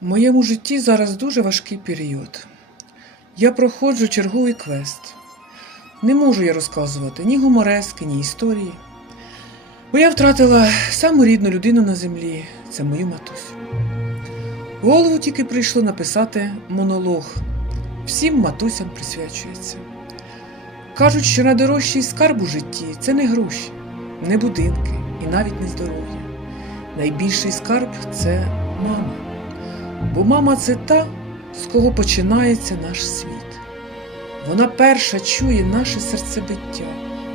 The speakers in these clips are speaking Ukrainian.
В моєму житті зараз дуже важкий період. Я проходжу черговий квест. Не можу я розказувати ні гуморески, ні історії. Бо я втратила саму рідну людину на землі це мою матусю. Голову тільки прийшло написати монолог. Всім матусям присвячується. Кажуть, що найдорожчий скарб у житті це не гроші, не будинки і навіть не здоров'я. Найбільший скарб це мама. Бо мама це та, з кого починається наш світ. Вона перша чує наше серцебиття,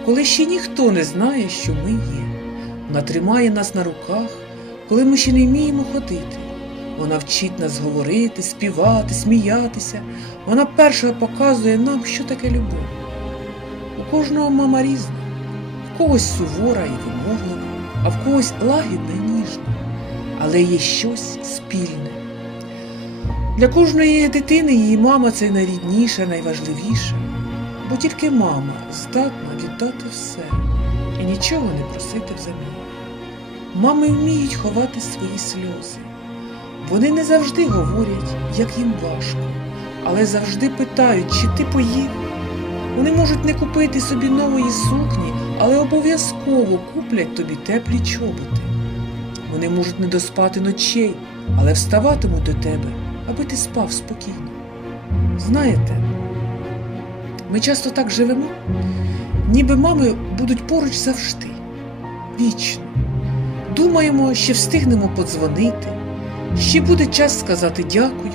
коли ще ніхто не знає, що ми є. Вона тримає нас на руках, коли ми ще не вміємо ходити. Вона вчить нас говорити, співати, сміятися. Вона перша показує нам, що таке любов. У кожного мама різна, в когось сувора і вимоглива, а в когось лагідна і ніжна, але є щось спільне. Для кожної дитини її мама це найрідніша, найважливіша, бо тільки мама здатна віддати все і нічого не просити взамін. Мами вміють ховати свої сльози. Вони не завжди говорять, як їм важко, але завжди питають, чи ти поїв. Вони можуть не купити собі нової сукні, але обов'язково куплять тобі теплі чоботи. Вони можуть не доспати ночей, але вставатимуть до тебе, аби ти спав спокійно. Знаєте, ми часто так живемо, ніби мами будуть поруч завжди, вічно. Думаємо, що встигнемо подзвонити, ще буде час сказати дякую.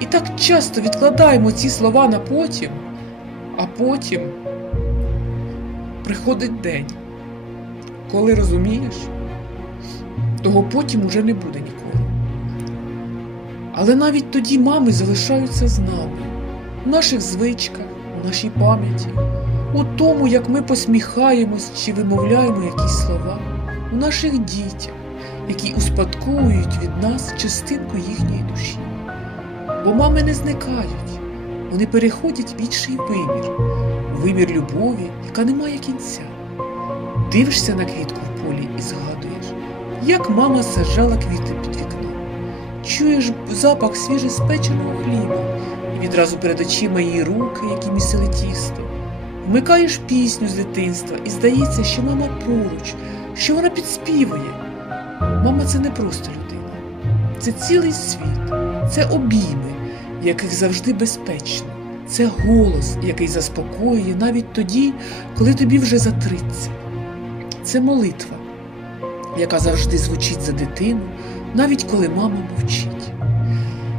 І так часто відкладаємо ці слова на потім, а потім приходить день, коли розумієш, того потім уже не буде. Але навіть тоді мами залишаються з нами, в наших звичках, у нашій пам'яті, у тому, як ми посміхаємось чи вимовляємо якісь слова, у наших дітях, які успадковують від нас частинку їхньої душі. Бо мами не зникають, вони переходять в інший вимір, вимір любові, яка не має кінця. Дивишся на квітку в полі і згадуєш, як мама саджала квіти. Чуєш запах свіжеспеченого хліба, і відразу перед очима її руки, які місили тісто. Вмикаєш пісню з дитинства, і здається, що мама поруч, що вона підспівує. Мама це не просто людина, це цілий світ, це обійми, яких завжди безпечно, це голос, який заспокоює навіть тоді, коли тобі вже за тридцять. Це молитва, яка завжди звучить за дитину, навіть коли мама мовчить.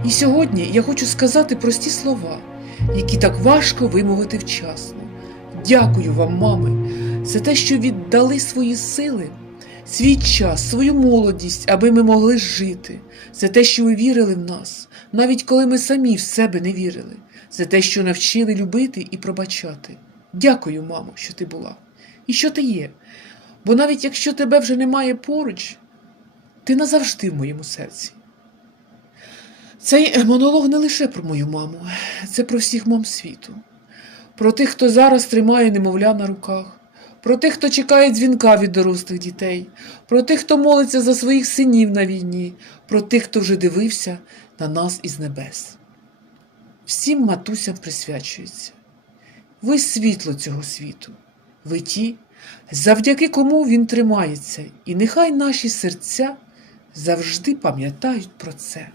І сьогодні я хочу сказати прості слова, які так важко вимовити вчасно. Дякую вам, мами, за те, що віддали свої сили, свій час, свою молодість, аби ми могли жити, за те, що ви вірили в нас, навіть коли ми самі в себе не вірили, за те, що навчили любити і пробачати. Дякую, мамо, що ти була і що ти є. Бо навіть якщо тебе вже немає поруч, ти назавжди в моєму серці. Цей монолог не лише про мою маму, це про всіх мам світу, про тих, хто зараз тримає немовля на руках, про тих, хто чекає дзвінка від дорослих дітей, про тих, хто молиться за своїх синів на війні, про тих, хто вже дивився на нас із небес. Всім матусям присвячується. Ви світло цього світу, ви ті, завдяки кому він тримається, і нехай наші серця завжди пам'ятають про це.